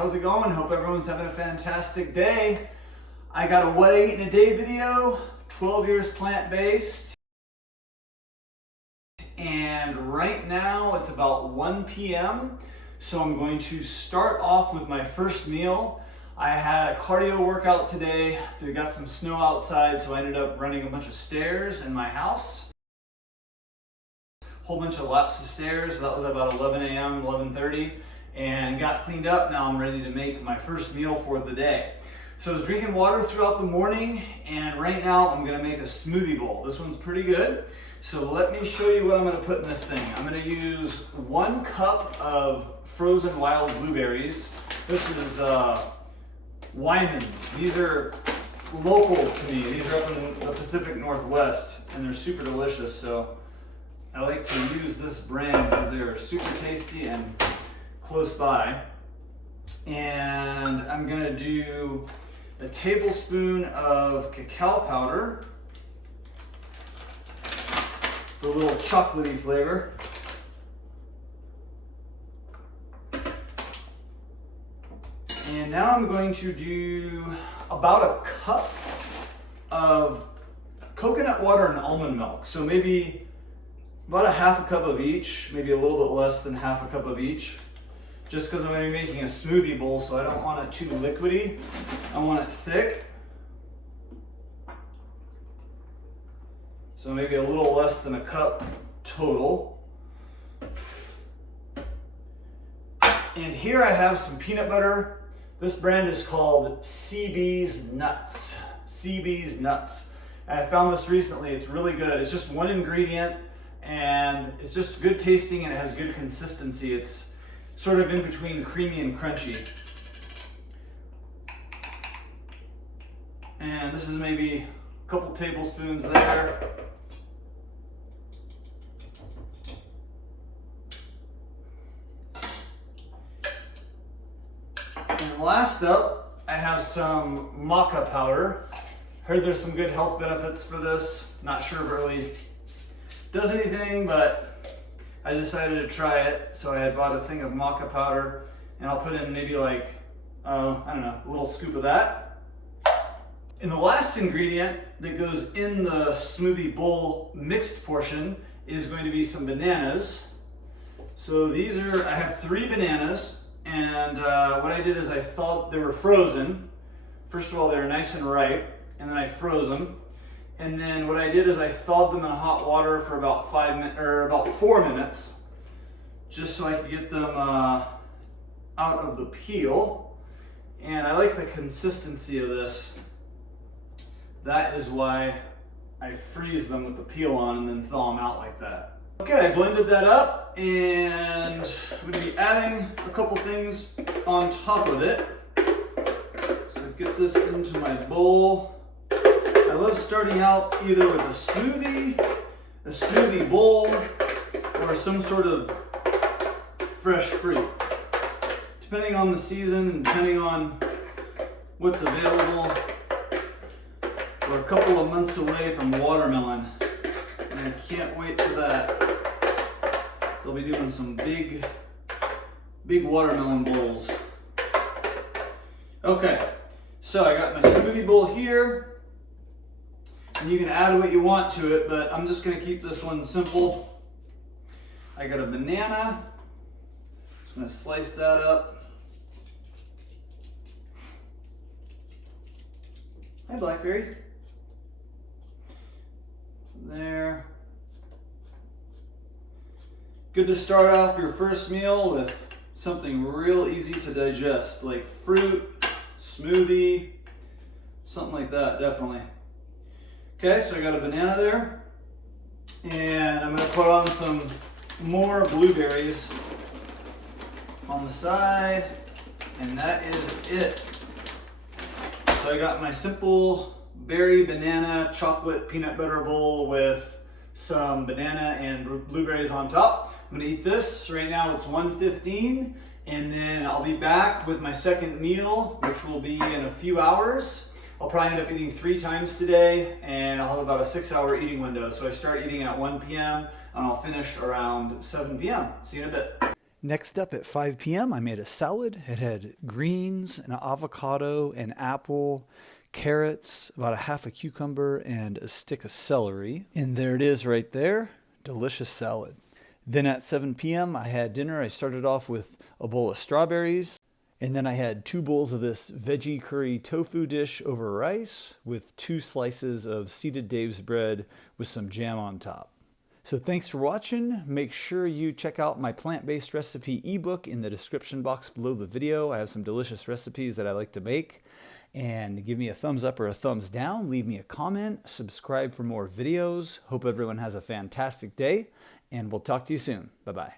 how's it going? Hope everyone's having a fantastic day. I got a what I eat in a day video, 12 years plant-based. And right now it's about 1 p.m. So I'm going to start off with my first meal. I had a cardio workout today. We got some snow outside, so I ended up running a bunch of stairs in my house. Whole bunch of laps of stairs. That was about 11 a.m., 11:30, and got cleaned up. Now I'm ready to make my first meal for the day. So I was drinking water throughout the morning, and right now I'm gonna make a smoothie bowl. This one's pretty good. So let me show you what I'm gonna put in this thing. I'm gonna use 1 cup of frozen wild blueberries. This is Wyman's. These are local to me. These are up in the Pacific Northwest, and they're super delicious. So I like to use this brand because they're super tasty and close by. And I'm gonna do a tablespoon of cacao powder for a little chocolatey flavor. And now I'm going to do about a cup of coconut water and almond milk. So maybe about a half a cup of each, maybe a little bit less than half a cup of each. Just because I'm going to be making a smoothie bowl, so I don't want it too liquidy. I want it thick. So maybe a little less than a cup total. And here I have some peanut butter. This brand is called CB's Nuts. CB's Nuts. And I found this recently. It's really good. It's just 1 ingredient, and it's just good tasting, and it has good consistency. It's sort of in between creamy and crunchy. And this is maybe a couple tablespoons there. And last up, I have some maca powder. Heard there's some good health benefits for this. Not sure if it really does anything, but I decided to try it. So I had bought a thing of maca powder, and I'll put in maybe like, I don't know, a little scoop of that. And the last ingredient that goes in the smoothie bowl mixed portion is going to be some bananas. So these are, I have 3 bananas. And what I did is I thawed, they were frozen. First of all, they were nice and ripe, and then I froze them. And then what I did is I thawed them in hot water for about 4 minutes, just so I could get them out of the peel. And I like the consistency of this. That is why I freeze them with the peel on and then thaw them out like that. Okay, I blended that up, and I'm going to be adding a couple things on top of it. So get this into my bowl. I love starting out either with a smoothie bowl, or some sort of fresh fruit. Depending on the season and depending on what's available. We're a couple of months away from watermelon, and I can't wait for that. So I'll be doing some big watermelon bowls. Okay, so I got my smoothie bowl here, and you can add what you want to it, but I'm just gonna keep this one simple. I got a banana. Just gonna slice that up. Hi, Blackberry. There. Good to start off your first meal with something real easy to digest, like fruit, smoothie, something like that, definitely. Okay, so I got a banana there, and I'm gonna put on some more blueberries on the side, and that is it. So I got my simple berry banana chocolate peanut butter bowl with some banana and blueberries on top. I'm gonna eat this. Right now it's 1:15, and then I'll be back with my second meal, which will be in a few hours. I'll probably end up eating 3 times today, and I'll have about a 6-hour eating window. So I start eating at 1 p.m. and I'll finish around 7 p.m. See you in a bit. Next up at 5 p.m., I made a salad. It had greens, an avocado, an apple, carrots, about a half a cucumber, and a stick of celery. And there it is right there. Delicious salad. Then at 7 p.m., I had dinner. I started off with a bowl of strawberries. And then I had 2 bowls of this veggie curry tofu dish over rice with 2 slices of seeded Dave's bread with some jam on top. So thanks for watching. Make sure you check out my plant-based recipe ebook in the description box below the video. I have some delicious recipes that I like to make. And give me a thumbs up or a thumbs down. Leave me a comment. Subscribe for more videos. Hope everyone has a fantastic day. And we'll talk to you soon. Bye-bye.